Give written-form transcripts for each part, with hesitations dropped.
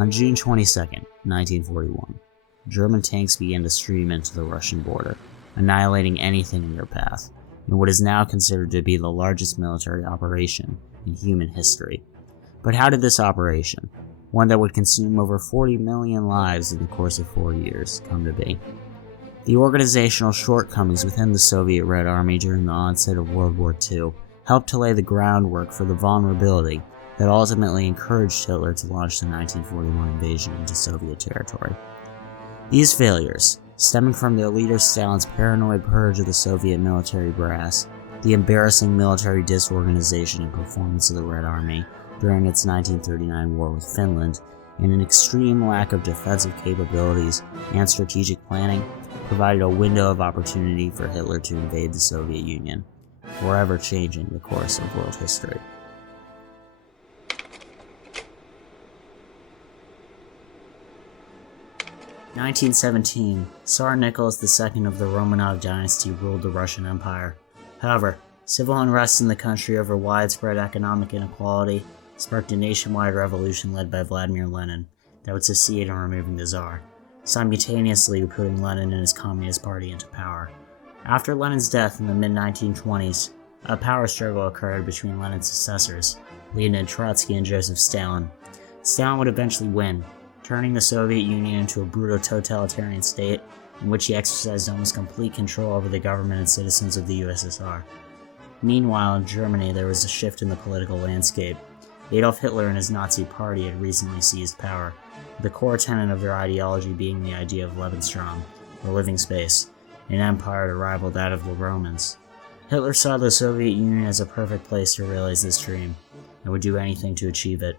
On June 22, 1941, German tanks began to stream into the Russian border, annihilating anything in their path, in what is now considered to be the largest military operation in human history. But how did this operation, one that would consume over 40 million lives in the course of 4 years, come to be? The organizational shortcomings within the Soviet Red Army during the onset of World War II helped to lay the groundwork for the vulnerability that ultimately encouraged Hitler to launch the 1941 invasion into Soviet territory. These failures, stemming from their leader Stalin's paranoid purge of the Soviet military brass, the embarrassing military disorganization and performance of the Red Army during its 1939 war with Finland, and an extreme lack of defensive capabilities and strategic planning, provided a window of opportunity for Hitler to invade the Soviet Union, forever changing the course of world history. In 1917, Tsar Nicholas II of the Romanov dynasty ruled the Russian Empire. However, civil unrest in the country over widespread economic inequality sparked a nationwide revolution led by Vladimir Lenin that would succeed in removing the Tsar, simultaneously putting Lenin and his Communist Party into power. After Lenin's death in the mid-1920s, a power struggle occurred between Lenin's successors, Leonid Trotsky and Joseph Stalin. Stalin would eventually win, turning the Soviet Union into a brutal totalitarian state in which he exercised almost complete control over the government and citizens of the USSR. Meanwhile, in Germany, there was a shift in the political landscape. Adolf Hitler and his Nazi party had recently seized power, the core tenet of their ideology being the idea of Lebensraum, or living space, an empire to rival that of the Romans. Hitler saw the Soviet Union as a perfect place to realize this dream, and would do anything to achieve it.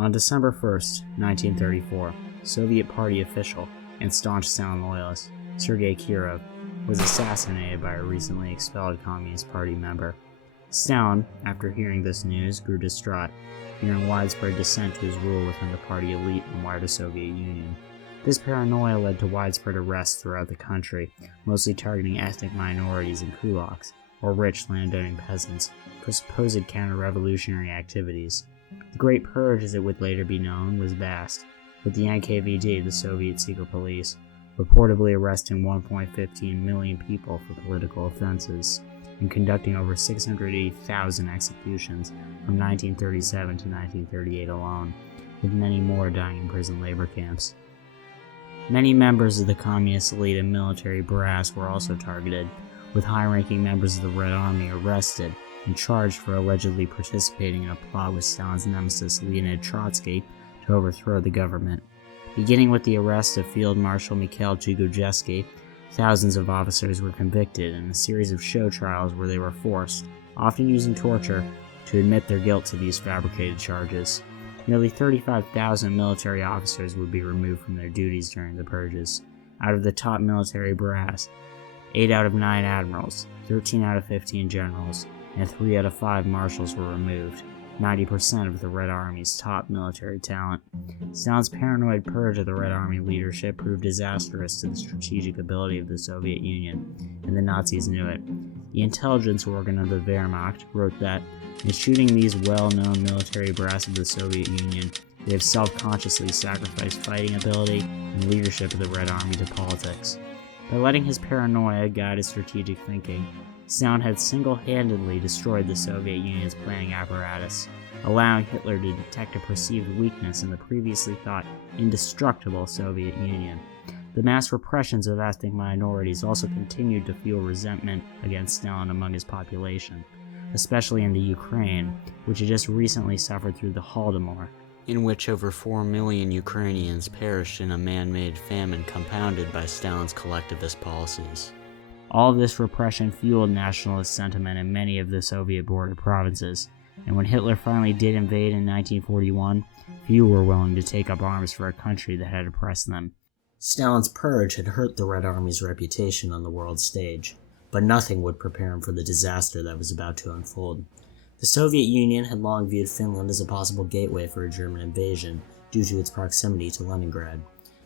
On December 1st, 1934, Soviet Party official and staunch Stalin loyalist Sergei Kirov was assassinated by a recently expelled Communist Party member. Stalin, after hearing this news, grew distraught, fearing widespread dissent to his rule within the party elite and wider Soviet Union. This paranoia led to widespread arrests throughout the country, mostly targeting ethnic minorities and kulaks, or rich landowning peasants, for supposed counter-revolutionary activities. The Great Purge, as it would later be known, was vast, with the NKVD, the Soviet secret police, reportedly arresting 1.15 million people for political offenses, and conducting over 680,000 executions from 1937 to 1938 alone, with many more dying in prison labor camps. Many members of the communist elite and military brass were also targeted, with high-ranking members of the Red Army arrested and charged for allegedly participating in a plot with Stalin's nemesis Leonid Trotsky to overthrow the government. Beginning with the arrest of Field Marshal Mikhail Tukhachevsky, thousands of officers were convicted in a series of show trials where they were forced, often using torture, to admit their guilt to these fabricated charges. Nearly 35,000 military officers would be removed from their duties during the purges. Out of the top military brass, 8 out of 9 admirals, 13 out of 15 generals, and 3 out of 5 marshals were removed, 90% of the Red Army's top military talent. Stalin's paranoid purge of the Red Army leadership proved disastrous to the strategic ability of the Soviet Union, and the Nazis knew it. The intelligence organ of the Wehrmacht wrote that, in shooting these well-known military brass of the Soviet Union, they have self-consciously sacrificed fighting ability and leadership of the Red Army to politics. By letting his paranoia guide his strategic thinking, Stalin had single-handedly destroyed the Soviet Union's planning apparatus, allowing Hitler to detect a perceived weakness in the previously thought indestructible Soviet Union. The mass repressions of ethnic minorities also continued to fuel resentment against Stalin among his population, especially in the Ukraine, which had just recently suffered through the Holodomor, in which over 4 million Ukrainians perished in a man-made famine compounded by Stalin's collectivist policies. All of this repression fueled nationalist sentiment in many of the Soviet border provinces, and when Hitler finally did invade in 1941, few were willing to take up arms for a country that had oppressed them. Stalin's purge had hurt the Red Army's reputation on the world stage, but nothing would prepare him for the disaster that was about to unfold. The Soviet Union had long viewed Finland as a possible gateway for a German invasion due to its proximity to Leningrad.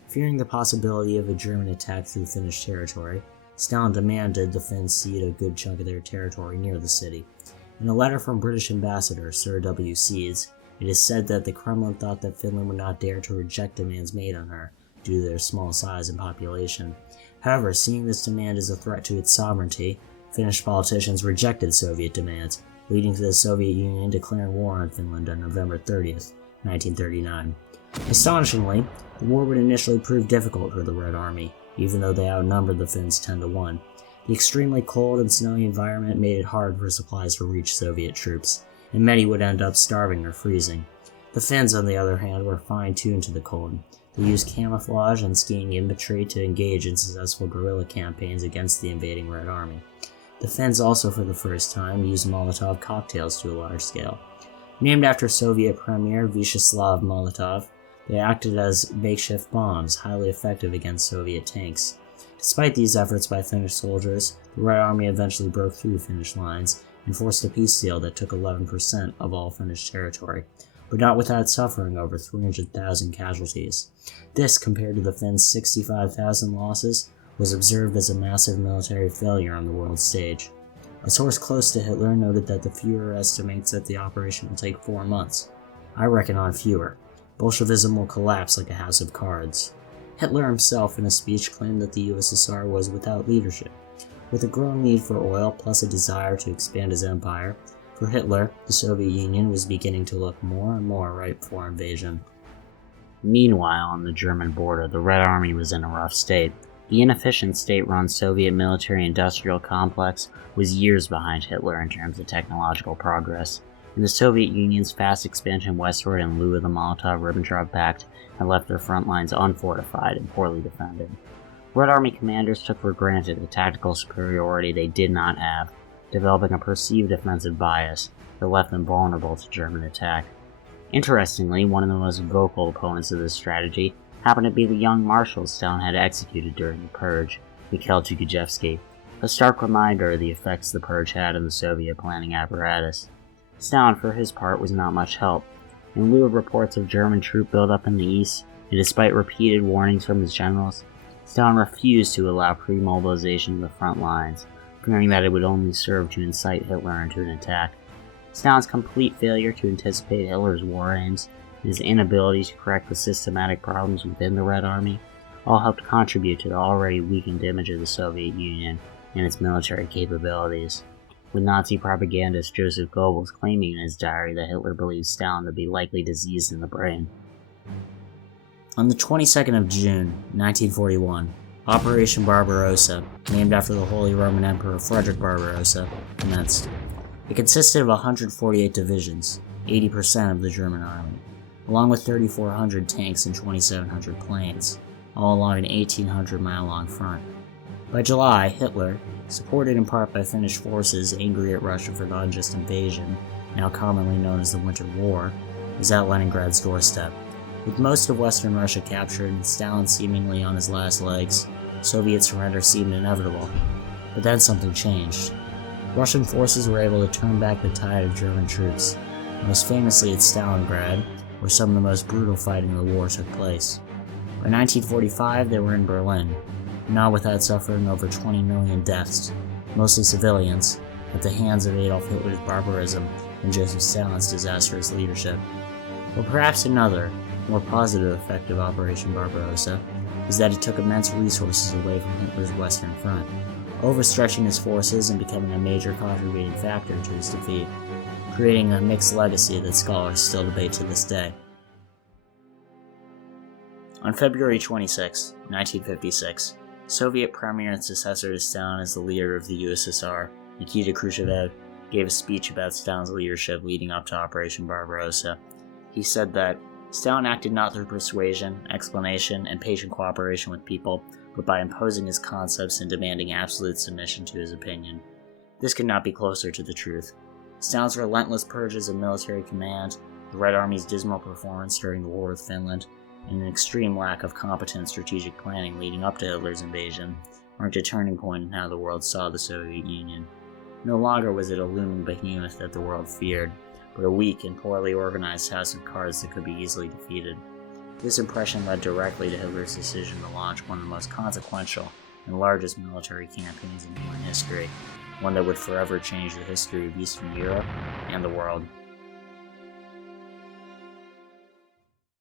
Fearing the possibility of a German attack through Finnish territory, Stalin demanded the Finns cede a good chunk of their territory near the city. In a letter from British Ambassador Sir W. Seeds, It is said that the Kremlin thought that Finland would not dare to reject demands made on her due to their small size and population. However, seeing this demand as a threat to its sovereignty, Finnish politicians rejected Soviet demands, leading to the Soviet Union declaring war on Finland on November 30th, 1939. Astonishingly, the war would initially prove difficult for the Red Army, even though they outnumbered the Finns 10-1. The extremely cold and snowy environment made it hard for supplies to reach Soviet troops, and many would end up starving or freezing. The Finns, on the other hand, were fine-tuned to the cold. They used camouflage and skiing infantry to engage in successful guerrilla campaigns against the invading Red Army. The Finns also, for the first time, used Molotov cocktails to a large scale. Named after Soviet Premier Vyacheslav Molotov, they acted as makeshift bombs, highly effective against Soviet tanks. Despite these efforts by Finnish soldiers, the Red Army eventually broke through Finnish lines and forced a peace deal that took 11% of all Finnish territory, but not without suffering over 300,000 casualties. This, compared to the Finns' 65,000 losses, was observed as a massive military failure on the world stage. A source close to Hitler noted that the Führer estimates that the operation will take 4 months. I reckon on fewer. Bolshevism will collapse like a house of cards. Hitler himself in a speech claimed that the USSR was without leadership. With a growing need for oil plus a desire to expand his empire, for Hitler, the Soviet Union was beginning to look more and more ripe for invasion. Meanwhile, on the German border, the Red Army was in a rough state. The inefficient state-run Soviet military-industrial complex was years behind Hitler in terms of technological progress, and the Soviet Union's fast expansion westward in lieu of the Molotov-Ribbentrop Pact had left their front lines unfortified and poorly defended. Red Army commanders took for granted a tactical superiority they did not have, developing a perceived defensive bias that left them vulnerable to German attack. Interestingly, one of the most vocal opponents of this strategy happened to be the young marshal Stalin had executed during the Purge, Mikhail Tukhachevsky, a stark reminder of the effects the Purge had on the Soviet planning apparatus. Stalin, for his part, was not much help. In lieu of reports of German troop buildup in the east, and despite repeated warnings from his generals, Stalin refused to allow pre-mobilization of the front lines, fearing that it would only serve to incite Hitler into an attack. Stalin's complete failure to anticipate Hitler's war aims and his inability to correct the systematic problems within the Red Army all helped contribute to the already weakened image of the Soviet Union and its military capabilities, with Nazi propagandist Joseph Goebbels claiming in his diary that Hitler believed Stalin to be likely diseased in the brain. On the 22nd of June, 1941, Operation Barbarossa, named after the Holy Roman Emperor Frederick Barbarossa, commenced. It consisted of 148 divisions, 80% of the German army, along with 3,400 tanks and 2,700 planes, all along an 1,800-mile-long front. By July, Hitler, supported in part by Finnish forces angry at Russia for the unjust invasion, now commonly known as the Winter War, was at Leningrad's doorstep. With most of Western Russia captured and Stalin seemingly on his last legs, Soviet surrender seemed inevitable. But then something changed. Russian forces were able to turn back the tide of German troops, most famously at Stalingrad, where some of the most brutal fighting of the war took place. By 1945, they were in Berlin, not without suffering over 20 million deaths, mostly civilians, at the hands of Adolf Hitler's barbarism and Joseph Stalin's disastrous leadership. But perhaps another, more positive effect of Operation Barbarossa was that it took immense resources away from Hitler's Western Front, overstretching his forces and becoming a major contributing factor to his defeat, creating a mixed legacy that scholars still debate to this day. On February 26, 1956, Soviet Premier and successor to Stalin as the leader of the USSR, Nikita Khrushchev, gave a speech about Stalin's leadership leading up to Operation Barbarossa. He said that Stalin acted not through persuasion, explanation, and patient cooperation with people, but by imposing his concepts and demanding absolute submission to his opinion. This could not be closer to the truth. Stalin's relentless purges of military command, the Red Army's dismal performance during the war with Finland, and an extreme lack of competent strategic planning leading up to Hitler's invasion marked a turning point in how the world saw the Soviet Union. No longer was it a looming behemoth that the world feared, but a weak and poorly organized house of cards that could be easily defeated. This impression led directly to Hitler's decision to launch one of the most consequential and largest military campaigns in human history, one that would forever change the history of Eastern Europe and the world.